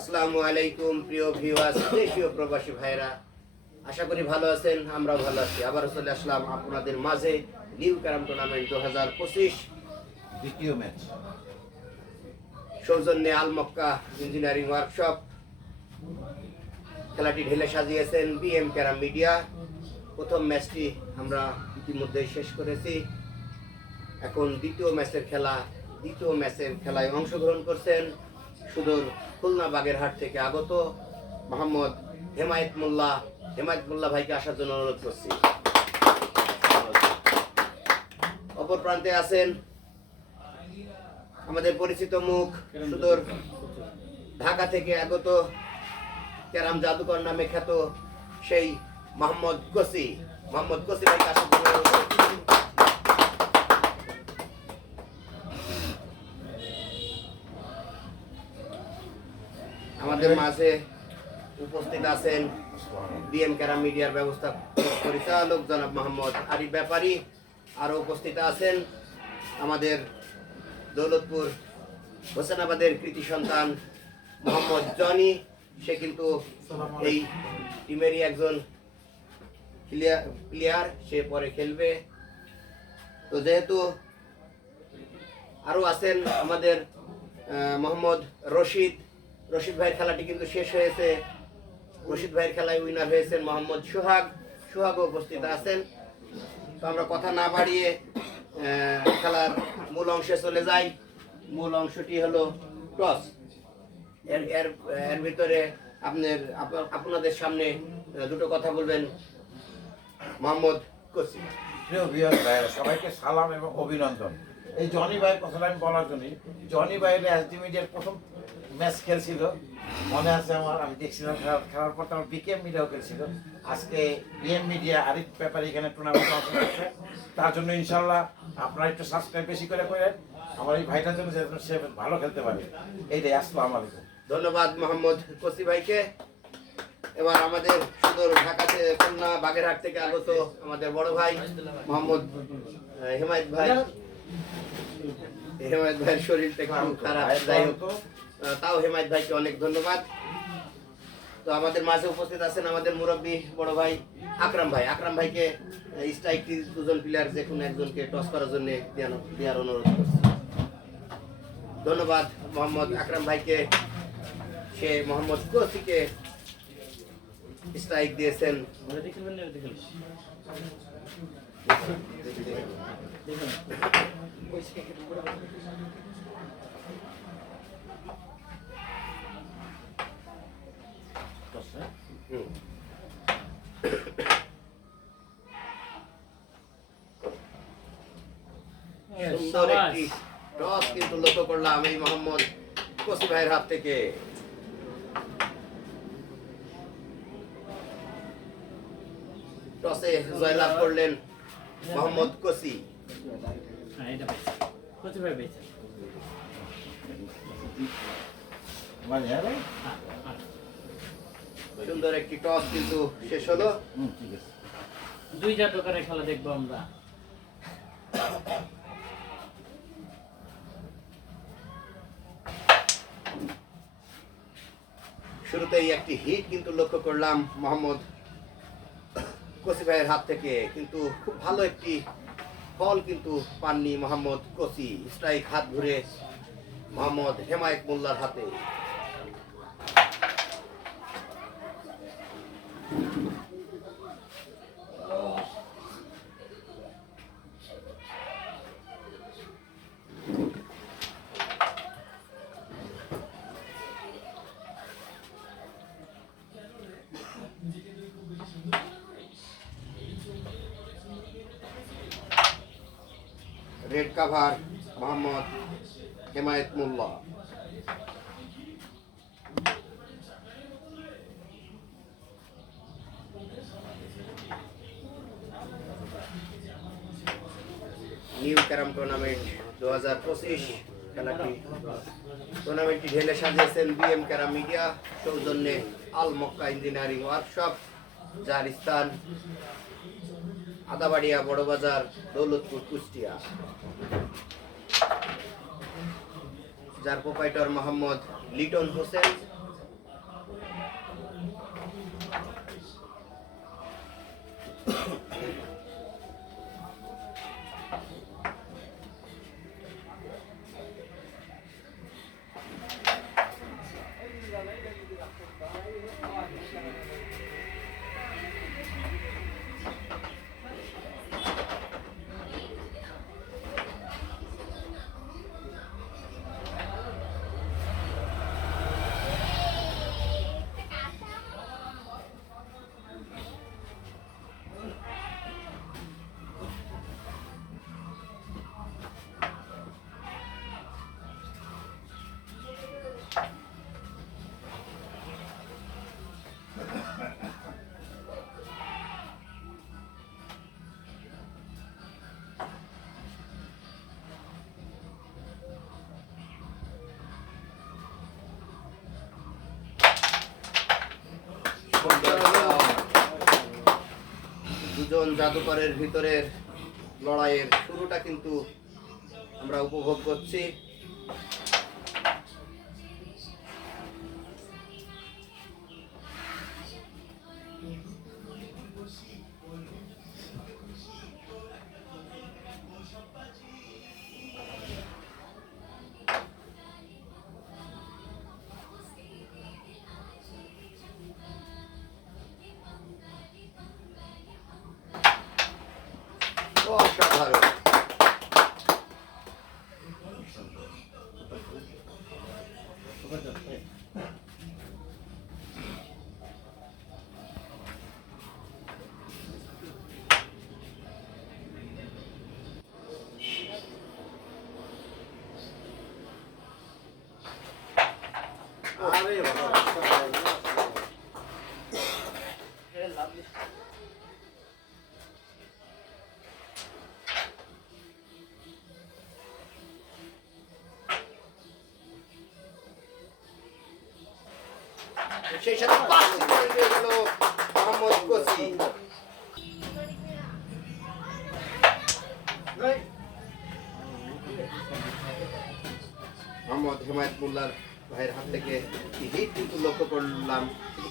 আসসালামু আলাইকুম, প্রিয় ভিউয়ার্স দেশীয় প্রবাসী ভাইরা আশা করি ভালো আছেন, আমরাও ভালো আছি। আবার চলে আসলাম আপনাদের মাঝে নিউ ক্যারাম টুর্নামেন্ট দু হাজার পঁচিশ দ্বিতীয় ম্যাচ সৌজন্যে আল মক্কা ইঞ্জিনিয়ারিং ওয়ার্কশপ খেলাটি ঢেলে সাজিয়েছেন বিএম ক্যারাম মিডিয়া প্রথম ম্যাচটি আমরা ইতিমধ্যে শেষ করেছি। এখন দ্বিতীয় ম্যাচের খেলা, দ্বিতীয় ম্যাচের খেলায় অংশগ্রহণ করছেন সুদূর খুলনা বাগেরহাট থেকে আগত মোহাম্মদ হেমায়েত মোল্লা। হেমায়েত মোল্লা ভাইকে আসার জন্য অনুরোধ করছি। অপর প্রান্তে আছেন আমাদের পরিচিত মুখ সুদূর ঢাকা থেকে আগত ক্যারাম জাদুকর নামে খ্যাত সেই মোহাম্মদ কসি। মোহাম্মদ কসি ভাইকে আসার জন্য আমাদের মাঝে উপস্থিত আছেন বিএম ক্যারাম মিডিয়ার ব্যবস্থা পরিচালক জনাব মোহাম্মদ আরিফ ব্যাপারী। আরও উপস্থিত আছেন আমাদের দৌলতপুর হোসেনাবাদের কৃতি সন্তান মোহাম্মদ জনি। সে কিন্তু এই টিমেরই একজন প্লেয়ার সে পরে খেলবে। তো যেহেতু আরও আছেন আমাদের মোহাম্মদ রশিদ রশিদ ভাইয়ের খেলাটি কিন্তু শেষ হয়েছে। রশিদ ভাইয়ের খেলায় উইনার হয়েছেন মোহাম্মদ সোহাগ। সোহাগও উপস্থিত আছেন। তো আমরা কথা না বাড়িয়ে খেলার মূল অংশে চলে যাই। মূল অংশটি হলো টস এর এর এর ভিতরে আপনার আপনাদের সামনে দুটো কথা বলবেন মোহাম্মদ কসি। প্রিয় সবাইকে সালাম এবং অভিনন্দন। এই জনি ভাইয়ের কথাটা আমি বলার জন্য জনি ভাইয়ের এসডি মিডিয়ার প্রথম ম্যাচ খেলছিল মনে আছে আমার আমি দেখছিলাম খেলা- খেলার পর আমার বিকেএম মিডিয়াও খেলছিল। আজকে বিএম মিডিয়া আরিফ ব্যাপারে এখানে টুর্নামেন্ট অংশ নিচ্ছে তার জন্য ইনশাল্লাহ আপনারা একটু সাবস্ক্রাইব বেশি করে করেন। আমার এই ভাইটার জন্য যেন সে ভালো খেলতে পারে। এইটাই আসসালামু আলাইকুম ধন্যবাদ মোহাম্মদ কসি ভাইকে। এবার আমাদের সুদূর ঢাকাতে খুলনা বাগেরহাট থেকে আগত আমাদের বড় ভাই মোহাম্মদ হেমায়ত ভাই। হেমায়ত ভাইয়ের শরীরটা একটু খারাপ যাই হোক। তাও হেমায়ত ভাইকে অনেক ধন্যবাদ। তো আমাদের মাঝে উপস্থিত আছেন আমাদের মুরব্বী বড় ভাই আকরাম ভাই। আকরাম ভাইকে স্ট্রাইকটি দুজন প্লেয়ার যে কোনো একজনকে টস করার জন্য দেওয়ার অনুরোধ করছি। ধন্যবাদ মোহাম্মদ আকরাম ভাইকে। সে মোহাম্মদ কসিকে স্ট্রাইক দিয়েছেন। হুম। সুন্দর একটি টস কিন্তু লক্ষ্য করলাম এই মোহাম্মদ কসি ভাইয়ের হাত থেকে। টসে জয়লাভ করলেন মোহাম্মদ কসি মানে হ্যাঁ। সুন্দর একটি টস কিন্তু শেষ হলো। হুম ঠিক আছে। দুই জাতকের খেলা দেখব আমরা। শুরুতেই একটি হিট কিন্তু লক্ষ্য করলাম মোহাম্মদ কসি ভাইয়ের হাত থেকে। কিন্তু খুব ভালো একটি বল কিন্তু পাননি মোহাম্মদ কসি স্ট্রাইক হাত ঘুরে মোহাম্মদ হেমায়ত মোল্লার হাতে। Red cover Mohammad Hemayet Molla. New carrom tournament দু হাজার পঁচিশ খেলাটি। টুর্নামেন্টটি ঢেলে সাজিয়েছেন বিএম ক্যারাম মিডিয়া। সৌজন্যে আল মক্কা ইঞ্জিনিয়ারিং ওয়ার্কশপ, যার স্থান আদাবাড়িয়া বড়বাজার দৌলতপুর কুষ্টিয়া। যার প্রোপাইটর মোহাম্মদ লিটন হোসেন। দুজন জাদুকরের ভিতরের লড়াইয়ের শুরুটা কিন্তু আমরা উপভোগ করছি। আরে সেই সাথে হেমায়ত মোল্লার ভাইয়ের হাত থেকে হিট কিন্তু লক্ষ্য করলাম।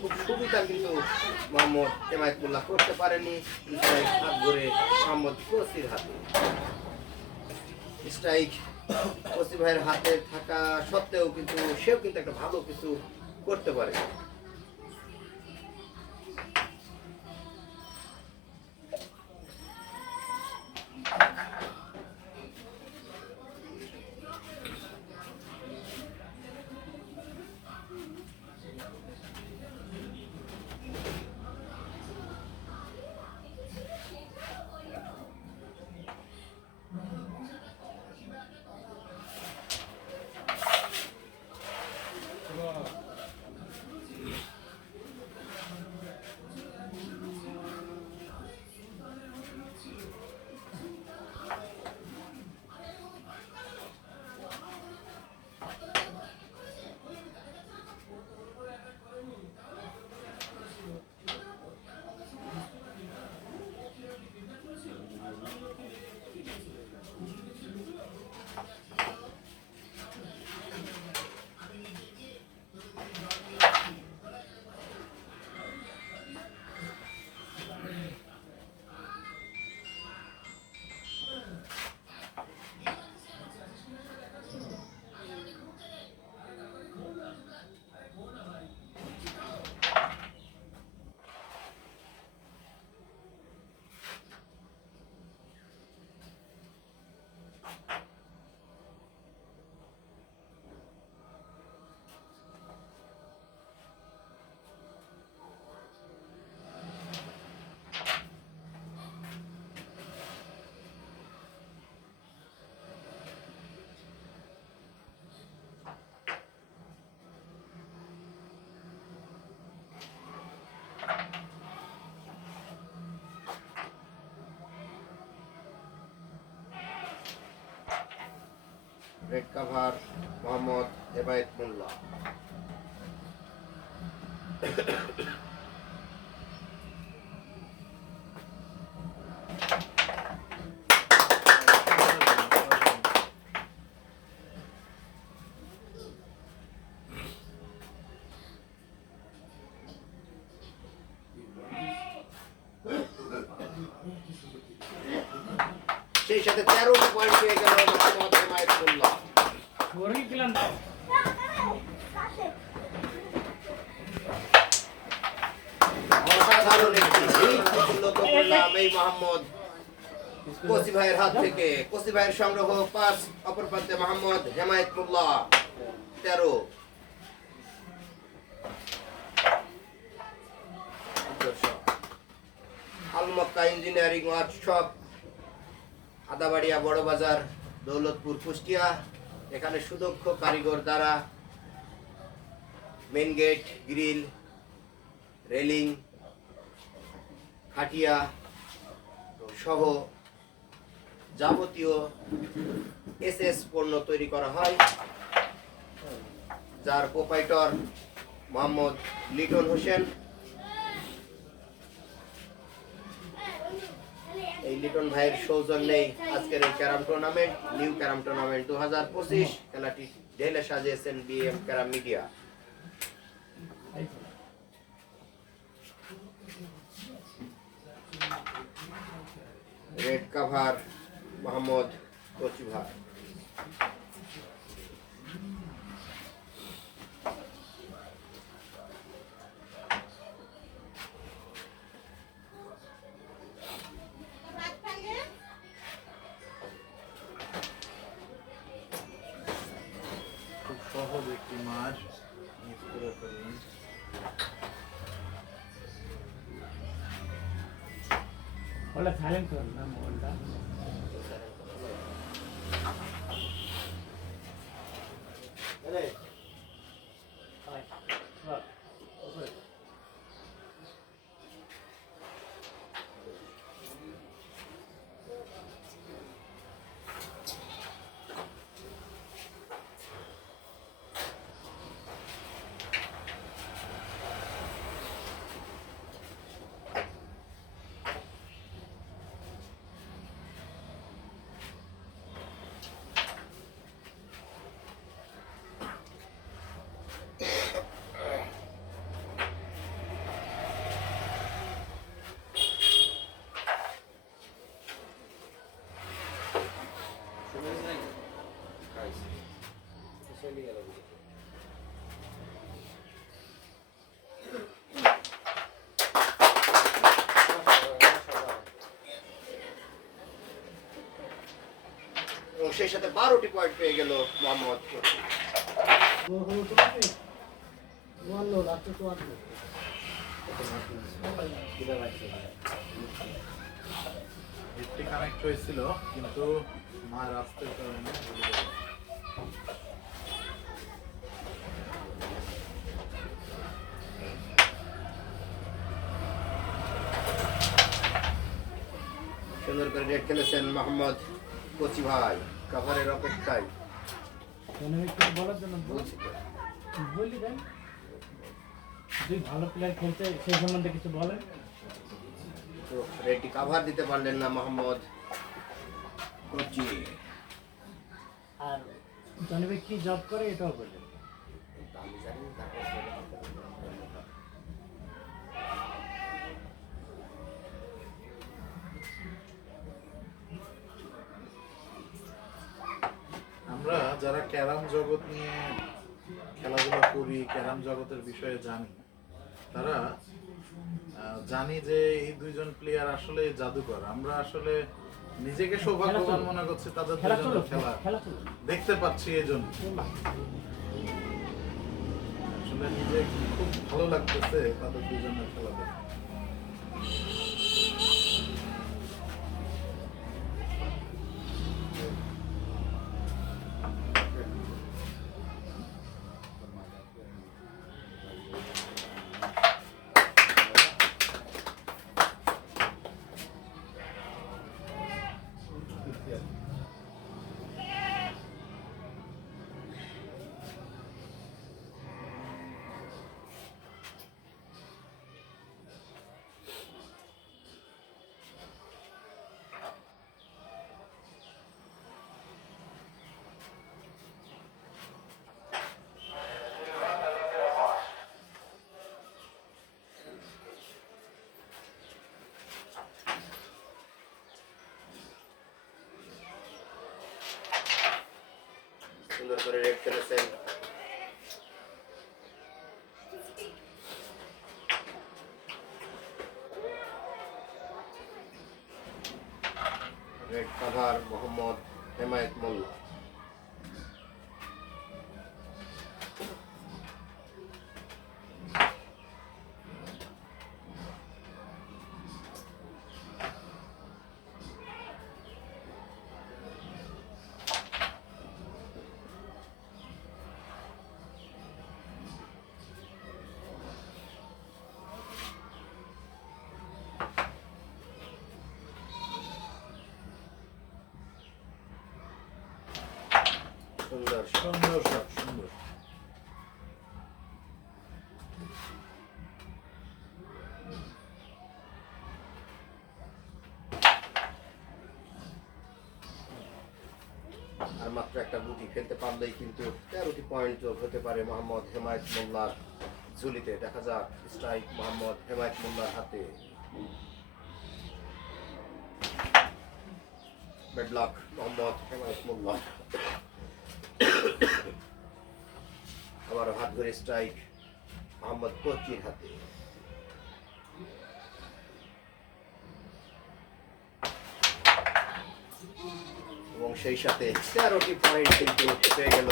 খুব সুবিধা কিন্তু মোহাম্মদ হেমায়ত মোল্লা করতে পারেনি। স্ট্রাইক হাত ধরে মোহাম্মদ কোসির হাতে। স্ট্রাইক ভাইয়ের হাতে থাকা সত্ত্বেও কিন্তু সেও কিন্তু একটা ভালো কিছু করতে পারে রেড কাভার মোহাম্মদ হেবায়ত মোল্লা সেই সাথে তেরোটা পয়েন্ট পেয়ে গেল মোহাম্মদ হেমায়তুল্লাহ কোসি ভাইয়ের হাত থেকে। কোসি ভাইয়ের সংগ্রহ পাঁচ, অপর প্রান্তে মোহাম্মদ হেমায়তুল্লাহ তেরো। আলমক্কা ইঞ্জিনিয়ারিং ওয়ার্কশপ, আদাবাড়িয়া বড় বাজার, দৌলতপুর কুষ্টিয়া। এখানে সুদক্ষ কারিগর দ্বারা মেন গেট গ্রিল রেলিং খাটিয়া সহ যাবতীয় এসএস পণ্য তৈরি করা হয়। যার প্রোপাইটর মোহাম্মদ লিটন হোসেন। এই লিটন ভাইয়ের সৌজন্যেই আজকের এই carrom tournament, new carrom tournament দু হাজার পঁচিশ, খেলাটি ঢেলে সাজিয়েছেন BM carrom media. Red cover Mohammad খুব সহজ একটি মাছ। মিস করে ফেললেন সেই সাথে বারোটি পয়েন্ট পেয়ে গেল মোহাম্মদ কানেক্ট হয়েছিল কিন্তু মায়ের আসতে কারণে সুন্দর করে রেড খেলেছেন মোহাম্মদ কচি ভাই কাভারের অপেক্ষায়। দুই ভালো প্লেয়ার সেই সম্বন্ধে কিছু বলেন। তো রেডটি কাভার দিতে পারলেন না মোহাম্মদ কচি। আর কি জব করে এটাও বললেন আমি জানি আমরা যারা ক্যারাম জগৎ নিয়ে খেলাধুলা করি ক্যারাম জগতের বিষয়ে জানি তারা জানি যে এই দুইজন প্লেয়ার আসলে জাদুকর। আমরা আসলে নিজেকে সৌভাগ্যবান মনে করছি তাদের খেলা দুজনের খেলা দেখতে পাচ্ছি এই জন্য। আসলে নিজে খুব ভালো লাগতেছে তাদের দুজনের খেলা দেখে সুন্দর করে রেড খেলেছেন রেড কাভার মোহাম্মদ হেমায়েত মোল্লা। সুন্দর সুন্দর শট সুন্দর আর মাত্র একটা গুটি খেলতে পারলেই কিন্তু তেরোটি পয়েন্ট যোগ হতে পারে মোহাম্মদ হেমায়ত মোল্লার ঝুলিতে। দেখা যাক স্ট্রাইক মোহাম্মদ হেমায়ত মোল্লার হাতে। বেড লাক মোহাম্মদ হেমায়ত মোল্লা আবারও হাত ধরে স্ট্রাইক মোহাম্মদ কোচির হাতে। এবং সেই সাথে তেরোটি পয়েন্ট কিন্তু পেয়ে গেল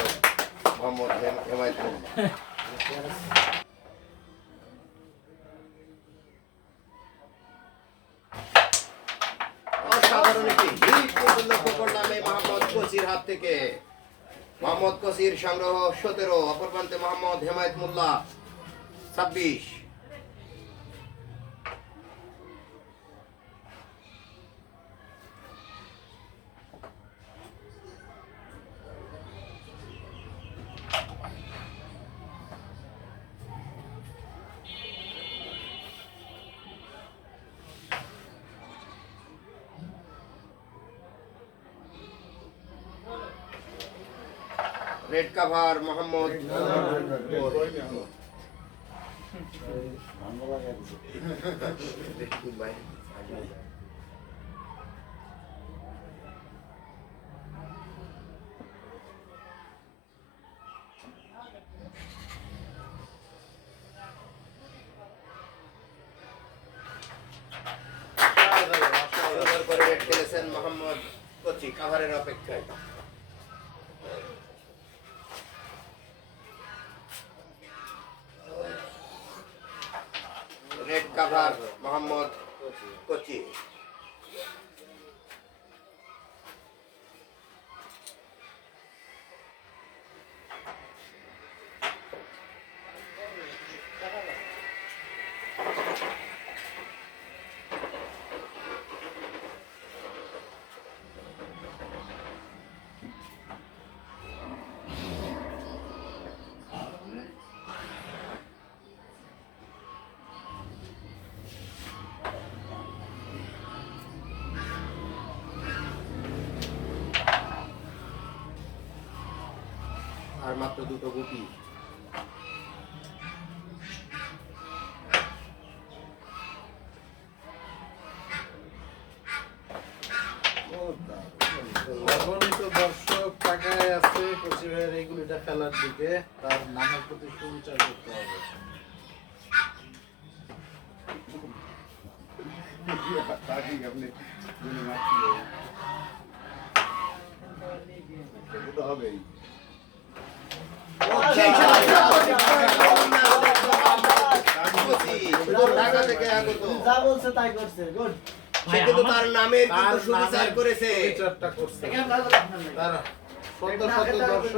মোহাম্মদ হেম- হেমায়ত মোল্লা অসাধারণ একটি হিট কিন্তু লক্ষ্য করলাম এই মোহাম্মদ কোচির হাত থেকে কোচির সংগ্রহ সতেরো অপর প্রান্তে মোহাম্মদ হেমায়ত মোল্লা ছাব্বিশ। Red cover Mohammad. খেলেছেন মোহাম্মদ কোচি কাভারের অপেক্ষায়। আর মাত্র দুটো গুটি। দর্শক আছে দিকে। তার নামের প্রতি সুবিচার করতে হবে। সাথে কোচি, শুধু ঢাকা থেকে আগত যা বলছে তাই করছে গুড। সে কিন্তু তার নামের কিন্তু সুবিচার করেছে। সুবিচারটা করছে। শত খেতে হবে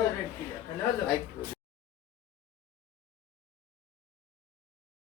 দর্শক।